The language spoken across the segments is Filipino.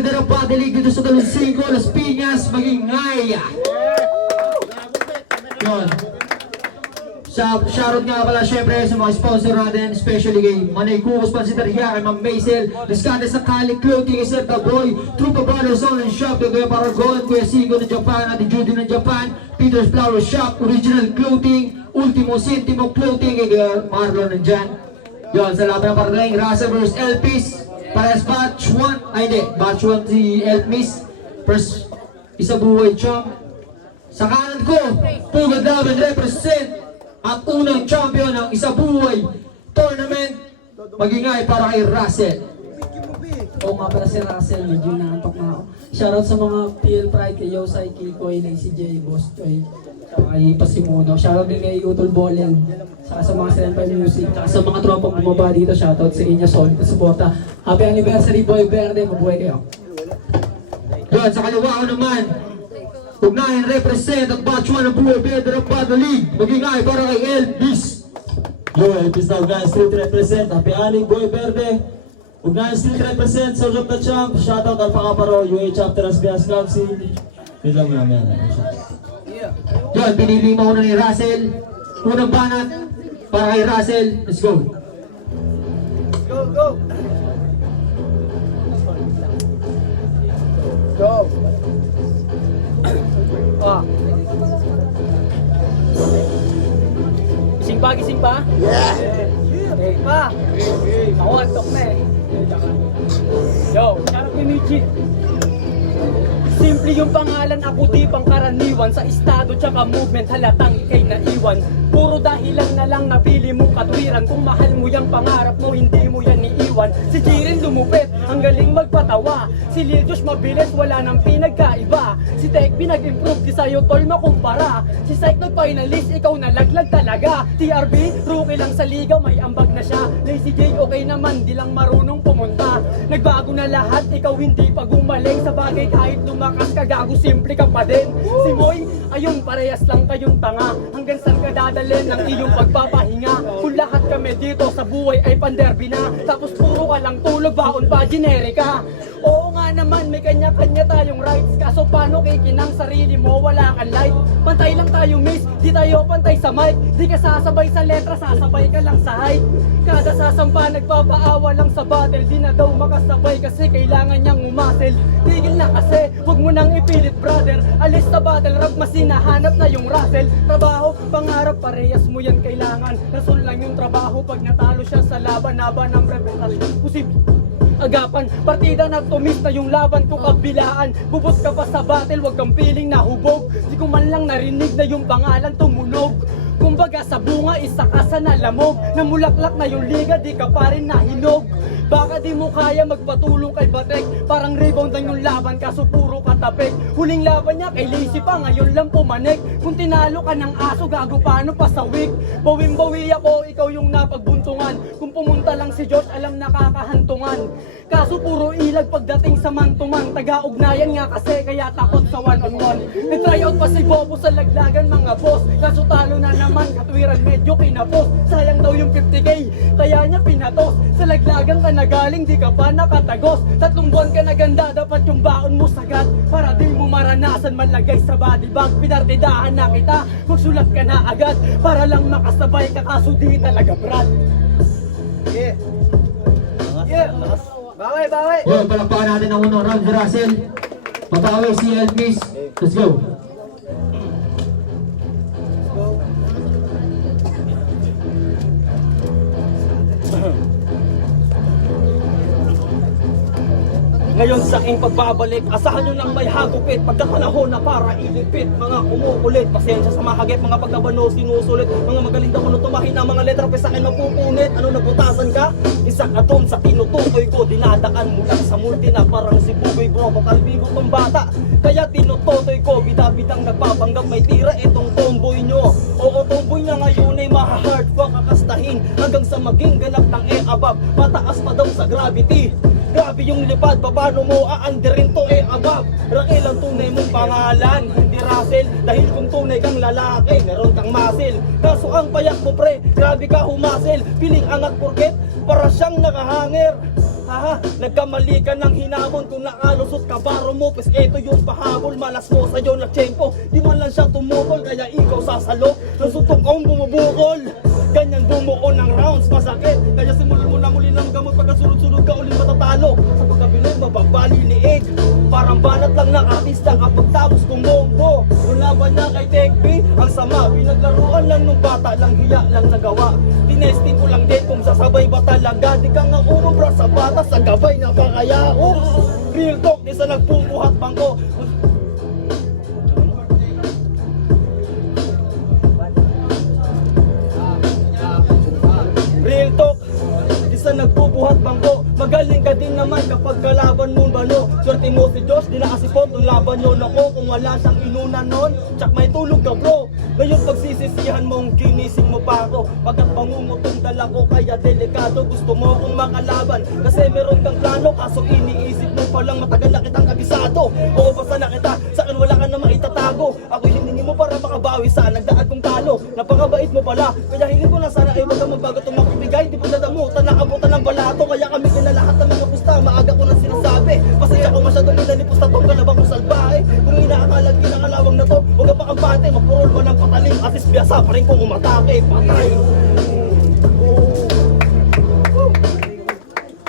Builder of Body League dito sa Dalunsingo, Las Piñas, Magingay. Yun. Shoutout nga pala syempre sa mga sponsor natin, especially kay Manay Kukos Pansiteria, kay Ma'am Maisel, Descante sa Kali Clothing, kay Sir Taboy, Trupa Brothers Online Shop, kay Kuya Paragon, Kuya Sigo ng Japan, Ate Judy ng Japan, Peter's Flower Shop, Original Clothing, Ultimo Sintimo Clothing, kay Marlon nandyan. Yun, sa laban ng parating, Russell vs. Elpis, parehas batch 1, ay hindi, batch 1 si Elpis, first isa buhay chong. Sa kanan ko, Pugad Laban represent at unang champion ng isa buhay tournament, Magingay para kay Russell. Oo nga pala si Russell, medyo naantok na ako. Shoutout sa mga PL Pride, kay Yosai, Kikoy, kay CJ, Boss Toy, kay Pasimuno. Shoutout din kay Utol Bolen, saka sa mga Senpai Music, saka sa mga tropang bumaba dito. Shoutout sa inyo, solid na suporta. Happy anniversary, Boy Verde, mabuhay kayo. Yun, sa kaliwa ko naman, Ugnayan represent at batch 1 ng buhay Builder of Body League, Magingay para kay Elvis. Yo, Elvis na Ugnayan Street represent. Happy Aling Boy Verde. Ugnayan Street represent. Soul of the Champ. Shoutout Alpha Caparo. UA Chapter Asbias Council. Yun lang muna yan. Yun, pinili mo na ni Russell. Unang banat para kay Russell. Let's go. Go, go! Go! Ah. Gising pa? Yeah! Okay pa! Ako antok na eh. Yo, shoutout kay Michi. Simple yung pangalan, ako di pangkaraniwan. Sa estado tsaka movement, halatang ikay naiwan. Puro dahilan na lang napili mong katwiran. Kung mahal mo yung pangarap mo, hindi mo yan iiwan. Si Jiren lumupit, ang galing magpatawa. Si Lil Josh mabilis, wala nang pinagkaiba. Si Tek pinag-improve, di sa'yo tol makumpara. Si Syke nag-finalist, ikaw nalaglag talaga. TRB, rookie lang sa liga, may ambag na siya. Lazy J, okay naman, di lang marunong pumunta. Nagbago na lahat, ikaw hindi pa gumaling. Sa bagay kahit lumakas ka, gago, simple ka pa din. Si Moy, ayun, parehas lang kayong tanga. Hanggang saan ka dadalhin ng iyong pagpapahinga? Kung lahat kami dito sa buhay ay panderby na, tapos puro ka lang tulog, baon pa generika. Oo nga naman, may kanya-kanya tayong rights. Kaso paano kikinang sarili mo, wala kang light. Pantay lang tayo miss, di tayo pantay sa mic. Di ka sasabay sa letra, sasabay ka lang sa height. Kada sasampa, nagpapaawa lang sa battle. Di na daw makasabay kasi kailangan niyang umasel. Tigil na kasi, huwag mo nang ipilit brother. Alis sa battle rap, mas hinahanap na yung Russell. Trabaho, pangarap, parehas mo yan kailangan. Rason lang yung trabaho, pag natalo siya sa laban-laban ng representasyon. Posible agapan, partida na tumis na yung laban ko kabilaan. Bubot ka pa sa battle, wag kang piling na hubog. Di ko man lang narinig na yung pangalan tumunog. Kumbaga sa bunga, isa ka sa nalamog. Namulaklak na yung liga, di ka pa rin nahinog. Baka di mo kaya magpatulong kay Batek. Parang rebound lang yung laban, kaso puro katapik. Huling laban niya kay Lazy pa, ngayon lang pumanik. Kung tinalo ka ng aso, gago paano pa sa week? Bawim-bawi ako, ikaw yung napagbuntungan. Kung pumunta lang si Josh, alam nakakahantungan. Kaso puro ilag pagdating sa man-to-man. Taga-ugnayan nga kasi, kaya takot sa one-on-one. Nag-try out pa si Bobo sa laglagan mga boss. Kaso talo na naman, katwiran medyo kinapos. Sayang daw yung 50k, kaya niya pinatos. Sa laglagan ka na galing, di ka pa nakatagos. 3 buwan ka na ganda, dapat yung baon mo sagat. Para di mo maranasan malagay sa body bag. Pinartidahan na kita, magsulat ka na agad. Para lang makasabay ka, kaso di talaga brad. Yeah. Yeah. Bawi, bawi. Yun, palakpakan natin ang unang round si Russell. Mabawi si Elvis. Let's go. Ngayon sa aking pagbabalik, asahan nyo nang may hagupit. Pagkapanahon na para ilipit, mga kumukulit. Pasensya sa mga hagip, mga pagkabano sinusulit. Mga magaling daw kuno tumahin ang mga letra, sa akin mapupunit. Ano nabutasan ka? Isa ka doon sa tinutukoy ko. Dinadaan mo lang sa multi na parang si Bugoy bro. Pakalbigo tong bata, kaya tinututoy ko. Bidabidang nagpapanggap, may tira itong tomboy nyo. Oo, tomboy na ngayon ay maha-hard fuck kakastahin. Hanggang sa maging ganap ng above, mataas pa daw sa gravity. Grabe yung lipad, paano mo aandirin to above? Raquel ang tunay mong pangalan, hindi Russell. Dahil kung tunay kang lalaki, meron kang muscle. Kaso ang payak mo pre, grabe ka humasel. Piling angat porket, para siyang nakahanger. Haha, nagkamali ka ng hinamon. Kung nakalusot ka baro mo, pues eto yung pahabol. Malas mo sa'yo na tiyempo, di man lang siya tumukol. Kaya ikaw sasalo, nasutok kang bumubukol. Ganyan bumuo ng rounds, masakit. Kaya simulan mo na muli ng gamot. Pagkasunod-sunod ka ulit matatalo. Sa pagkabilin, mababali liig. Parang banat lang ng artista kapag tapos kumombo. Yung laban niya kay Tech B, ang sama. Pinaglaruan lang nung bata, lang hiya lang nagawa. Tinesting ko lang din kung sasabay ba talaga. Di ka nga umubra sa bata, sa gabay na pa kaya. Oops, real talk, di sa nagpupuhat bangko. Real talk, isa nagbubuhat bangko. Magaling ka din naman kapag kalaban mo balo. Swerte mo si Diyos, di nakasipot nung laban yun ako. Kung wala siyang inuna nun, tsak may tulog ka bro. Ngayon pagsisisihan mong ginising mo pa ako. Pagkat bangungutong dala ko kaya delikado. Gusto mo kong makalaban kasi meron kang plano. Kaso iniisip mo palang matagal na kitang kabisado. Oo basta na kita, sa'kin wala ka namang itatago. Ako hiningi mo para makabawi sa nagdaan kong talo. Napakabait mo pala, kaya hiling ko na sana ay wag kang magbago itong makibigay. Di po nadamutan, nakabutan ng balato. Kaya kami na lahat ng mga pusta, maaga ko nang sinasabi. Pasensya ko masyadong inalipos na tong kalabang kong salbahe. Kung inaakalag kinakalawang na to, huwag ka pa kampante. Magpurol ba ng patalim, at least biyasa pa rin kung umatake. Patay.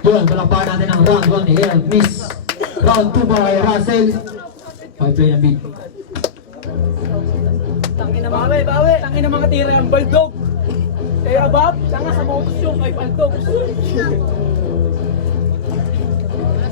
Yun, palakpakan natin ang round 1 ni El Miss. Round 2 ba kay Russell? 5 play ng beat. Tangin na bawi. Tangin na mga tira yung baldog. Eh abab, tanga sa motos yung kay baldog.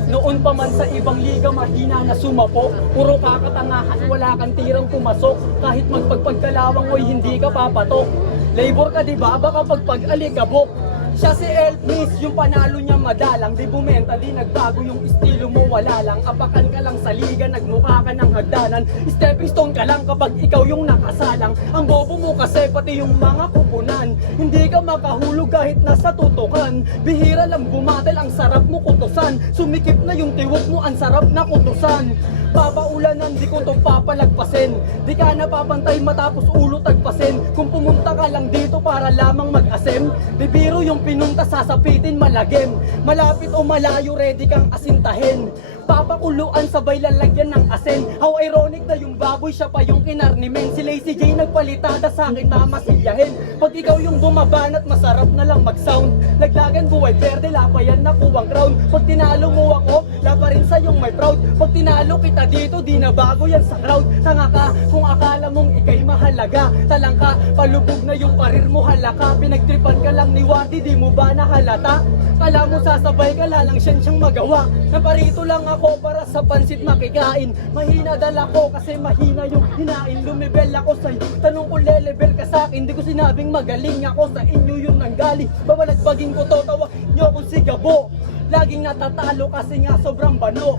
Noon pa man sa ibang liga mahina na sumapo. Puro kakatangahan, wala kang tirang pumasok. Kahit magpagpagkalawang oy hindi ka papatok. Labor ka diba, baka pagpag-aligabok. Siya si Elvis, yung panalo niya madalang. Di bumenta, di nagbago yung estilo mo, wala lang. Apakan ka lang sa liga, nagmukha ka ng hagdanan. Stepping stone ka lang kapag ikaw yung nakasalang. Ang bobo mo kasi pati yung mga kupunan. Hindi ka makahulog kahit nasa tutukan. Bihira lang bumatel, ang sarap mo kutusan. Sumikip na yung tiwok mo, ang sarap na kutusan. Papaulanan, di ko to papalagpasin. Di ka napapantay matapos ulo tagpasin. Kung pumunta ka lang dito para lamang mag-asem, bibiro yung pinunta sasapitin malagim. Malapit o malayo, ready kang asintahin. Papakuluan sabay lalagyan ng asin. How ironic na yung baboy, siya pa yung kinarnimen. Si Lazy J nagpalitada sa akin mamasilyahin. Pag ikaw yung bumabanat, masarap na lang mag-sound. Laglagan buhay verde, lapayan na kuwang crown. Pag tinalo mo ako, lapa rin sa yung may proud. Pag tinalo kita dito, di na bago yan sa crowd. Tanga ka kung akala mong ikay mahalaga. Talang ka, palubog na yung karir mo, halaka. Pinagtripan ka lang ni Wati, di mo ba nahalata? Kala mo sasabay ka, lalang siyang magawa. Naparito lang ako para sa pansit makikain. Mahina dala ko kasi mahina yung hinain. Lumibel ako sa'yo, tanong ko lelevel ka sa'kin. Di ko sinabing magaling ako, sa inyo yung nanggaling. Babalagbagin ko to, tawag nyo akong si Gabo. Laging natatalo kasi nga sobrang bano.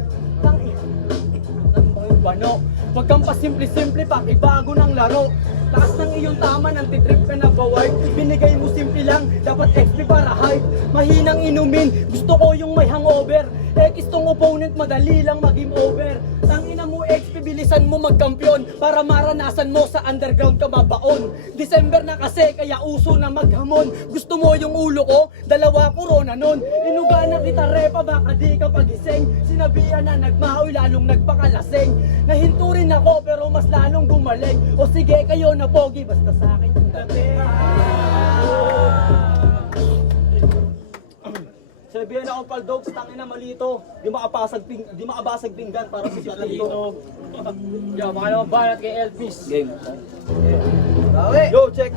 Bano, wag kang pasimple-simple, pakibago ng laro. Taas ng iyong tama, nang titrip ka na baway. Binigay mo simple lang, dapat XP para hype. Mahinang inumin, gusto ko yung may hangover. X tong opponent, madali lang mag-game over. Tangina mo XP, bilisan mo magkampiyon para maranasan mo sa underground ka babaon. December na kasi, kaya uso na maghamon. Gusto mo yung ulo ko? Dalawa corona nun. Inuga na kita repa, baka di ka pagising. Sinabihan na nagmahoy, lalong nagpakalasing. Nahinto rin ako, pero mas lalong gumaling. O sige, kayo na pogi, basta sa akin yung dating. Sabihan ako paldog, tangin na malito. Di makabasag pinggan para sa platito. Yo, baka naman banat kay Elvis. Game. Yo, check.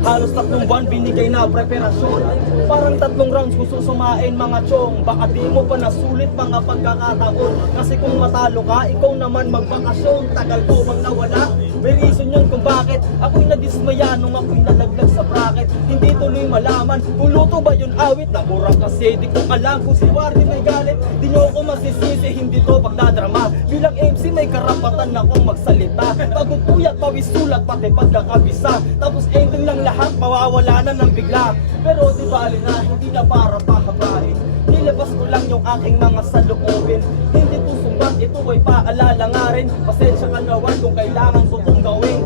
Halos 3 buwan binigay na preparasyon. Parang 3 rounds kung susumain mga chong. Baka di mo pa nasulit mga pagkakataon. Kasi kung matalo ka, ikaw naman magbakasyon. Tagal ko bang nawala? May reason yun kung bakit ako'y nadismaya nung ako'y nalaglag sa bracket. Hindi tuloy malaman kung luto ba yun awit. Nabura kasi di ko alam kung si Wardy may galit. Di nyo ako masisisi, hindi to pagdadrama. Bilang MC may karapatan akong magsalita. Pagod puyat, pawis sulat, pati pagkakabisa. Tapos ending lang lahat, mawawala na ng bigla. Pero di bali na, hindi na para pahabain. Nilabas ko lang yung aking mga saloobin. Hindi to sumbat, ito ay paalala nga rin. Pasensya ka nawan kung kailangan ko kong gawin.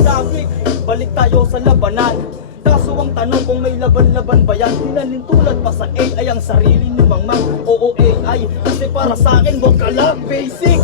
topic, balik tayo sa labanan. Kaso ang tanong kung may laban-laban ba yan? Pinalintulad pa sa AI ang sarili ni Mang Mang. Oo AI, kasi para sa akin wag ka lang basic.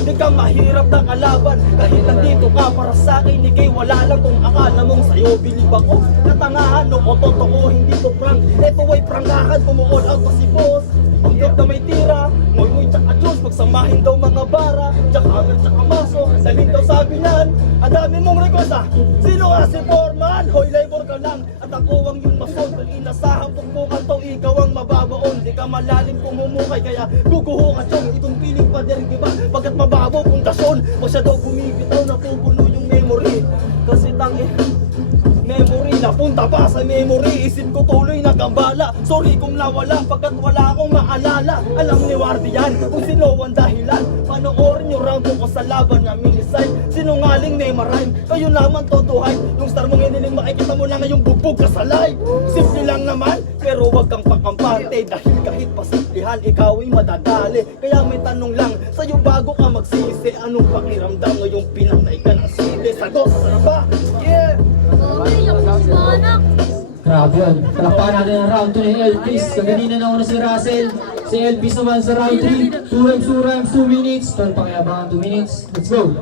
Hindi ka mahirap na kalaban, kahit nandito ka para sa akin ikay wala lang kung akala mong sa'yo bilib ako. Katangahan o totoo, hindi to prank. Ito ay prangkahan, kumuall out pa si boss. Ang drop na may tira, moy tsaka juice, pagsamahin daw mga bara, tsaka hammer tsaka maso, dalhin daw sa bilan. Ang dami mong request ah, sino nga si Foreman? Hoy, labor ka lang, at ako ang yung mason. Kung inasahang pukpukan to, ikaw ang mababaon. Di ka malalim pumumukay, kaya guguho ka chong. Itong piling pa din, diba? Pagkat mababaw pundasyon, masyado bumibitaw, napupuno yung memory. Kasi memory, napunta pa sa memory. Isip ko tuloy nagambala. Sorry kung nawala, pagkat wala akong maalala. Alam ni Wardian kung sino ang dahilan. Panoorin nyo round ko sa laban na miniside. Sinungaling Neymar-rhyme, kayo naman totohay. Yung star mong iniling makikita mo na ngayong bugbog ka sa live. Simple lang naman, pero wag kang pakampante. Dahil kahit pasimplihan, ikaw ay madadali. Kaya may tanong lang, sa'yo bago ka magsisi. Anong pakiramdam ngayong pinatay ka ng sili? Sagot, sarap ba? Yeah! Grabe yun. Palakpakan natin ang round 2 ni Elvis. Kaganina na una si Russell. Si Elvis naman sa round 3. 2 rhymes, 2 minutes. Tol, pakiabangan 2 minutes. Let's go.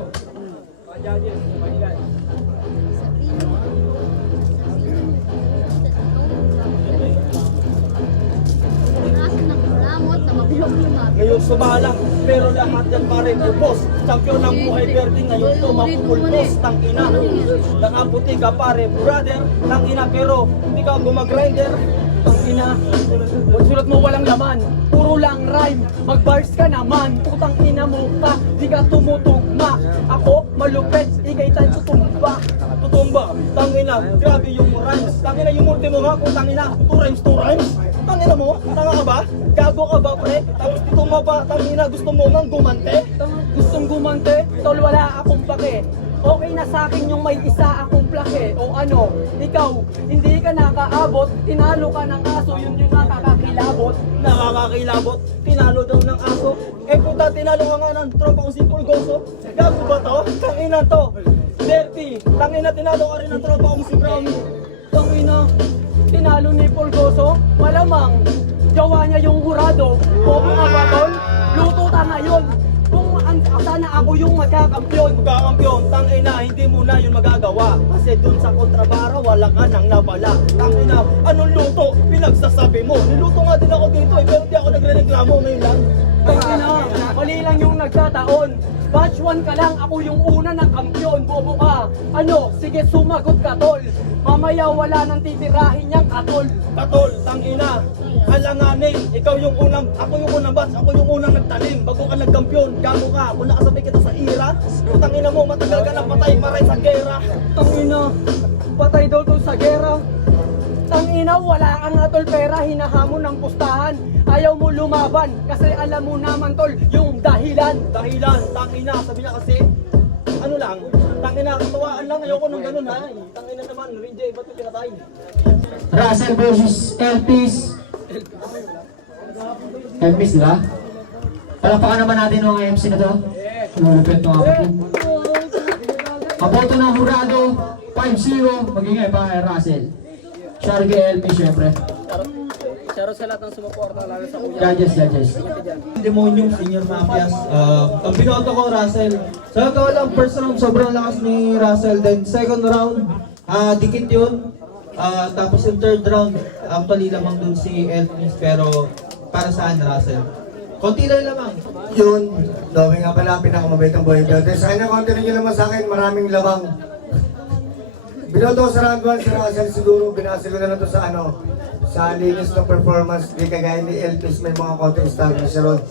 Ngayon sumalang, pero lahat yan pare boss. Champion ng buhay Verde, ngayon to mapupulpos. Tangina, nakaputi ka pare brother. Tangina, pero hindi ka gumagrinder. Tangina, sulat mo walang laman, puro lang rhyme. Mag-bars ka naman, putang ina mo ka, di ka tumutugma. Ako, malupet, ikay tayo tumba. Tutumba, tangina, grabe yung rhymes. Tangina yung multi mo nga, kung tangina, 2 rhymes. Tangina mo, tanga ka ba? Gago ka ba pre? Tapos dito mo ba, tangina, gusto mo nang gumante? Gustong gumante? Tol, wala akong pake. Okay na sa akin yung may isa akong plake. O ano, ikaw, hindi ka nakaabot, tinalo ka ng aso, yun yung nakakakilabot. Nakakakilabot? Tinalo daw ng aso? Eh puta, tinalo ka nga ng tropa kong si Pulgoso. Gago ba to? Tangina to. Dirty, tangina, tinalo ka rin ng tropa kong si Brownie. Tangina, tinalo ni Pulgoso? Malamang, gawa niya yung hurado. Bobo nga ba tol? Luto ta ngayon. Kung sana ako yung magkakampiyon. Magkakampiyon, tangina, hindi mo na yun magagawa. Kasi dun sa kontrabara, wala ka nang napala. Tangina, anong luto? Pinagsasabi mo. Niluto nga din ako dito eh, pero di ako nagre-reklamo ngayon lang. Tangina, mali lang yung nagkataon. Batch 1 ka lang, ako yung una ng kampiyon. Bobo ka. Ano, sige sumagot ka tol. Mamaya wala nang titirahin niyang katol. Katol, tangina. Alanganin, ikaw yung unang, ako yung unang batch, ako yung unang nagtanim. Bago ka nagkampiyon, gago ka. Kung nakasabay kita sa ira, tangina mo, matagal ka na patay, maray sa gera. Tangina, patay daw to sa gera. Tangina, wala kang atol pera, hinahamon ng pustahan. Ayaw mo lumaban, kasi alam mo naman tol, yung dahilan. Dahilan, tangina, sabi niya kasi, ano lang, tangina, katuwaan lang, ayoko nung ganun ha. Tangina naman, Rinjay, ba't ko pinatay? Russell versus Elvis. Elvis, di ba? Palakpakan naman natin ang MC na to. Lulupit ng kapatid. Aboto ng hurado, 5-0. Magingay pa kay Russell. Shout kay Elvis, syempre. Shoutout sa lahat ng sumuporta, lalo sa kuya. Judges. Demonyong Senior Mafias. Ang binoto ko, Russell. Sa totoo lang, first round, sobrang lakas ni Russell. Then second round, dikit yun. Tapos yung third round, actually lamang dun si Elvis. Pero para saan, Russell? Konti lang lamang. Yun, Domi nga pala, pinakamabait ang buhay ko. Sa kanya, konti rin yun naman sa akin, maraming labang. Binoto ko sa round 1, si Russell siguro, binasa ko na lang to sa sa linis ng performance, di kagaya ni Elvis, may mga konting star na siya ron.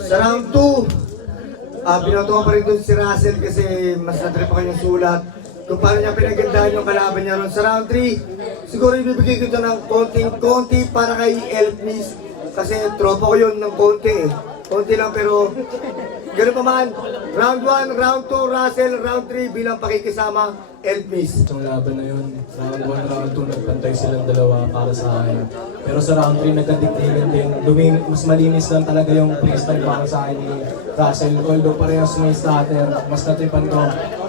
Sa round 2, binoto ko pa rin dun si Russell kasi mas natrip ako yung sulat. Kung paano niya pinagandaan yung kalaban niya ron. Sa round 3, siguro ibibigay ko ito ng konti para kay Elvis. Kasi tropa ko yun ng konti eh. Konti lang pero Ganun pa man, round 1, round 2, Russell, round 3 bilang pakikisama, Elvis. Yung laban na yun, round 1, round 2, nagpantay silang dalawa para sa akin. Pero sa round 3, nagkadigdigan din. Mas malinis lang talaga yung freestyle para sa akin ni Russell. Although parehas may starter, mas natipan ko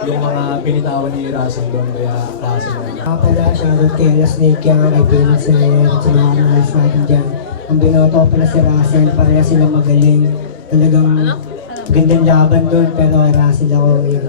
yung mga binitawan ni Russell doon. Kaya Russell na. Pala, shoutout kay Alas Snake, kaya kay Phoenix at sa mga analysts natin dyan. Ang binoto ko pala si Russell, pareha sila magaling. Talagang gandang laban doon, pero kay Russell ako yun.